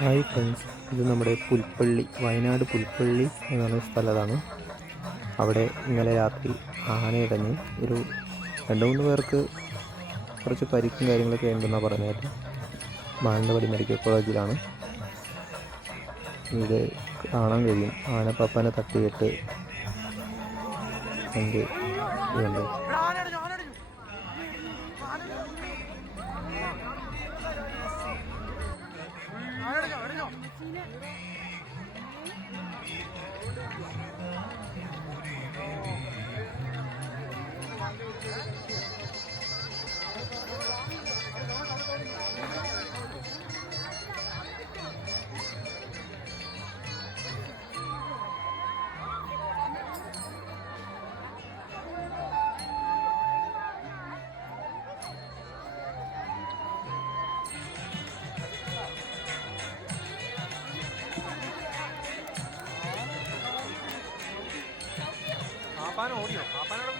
Hi friends, ഇത് നമ്മുടെ പുൽപ്പള്ളി, വയനാട് പുൽപ്പള്ളി എന്ന് പറയുന്ന സ്ഥലത്താണ്. അവിടെ ഇന്നലെ രാത്രി ആനയിടഞ്ഞ് ഒരു 2-3 പേർക്ക് കുറച്ച് പരിക്കും കാര്യങ്ങളൊക്കെ ഉണ്ടെന്നാണ് പറഞ്ഞത്. മാനന്തവാടി മെഡിക്കൽ കോളേജിലാണ്. ഇത് കാണാൻ കഴിയും. ആന പപ്പനെ തട്ടിയിട്ട് എൻ്റെ ഇതുണ്ട്. ആപ്പാന ഓടിയോ? ആപ്പാനോട്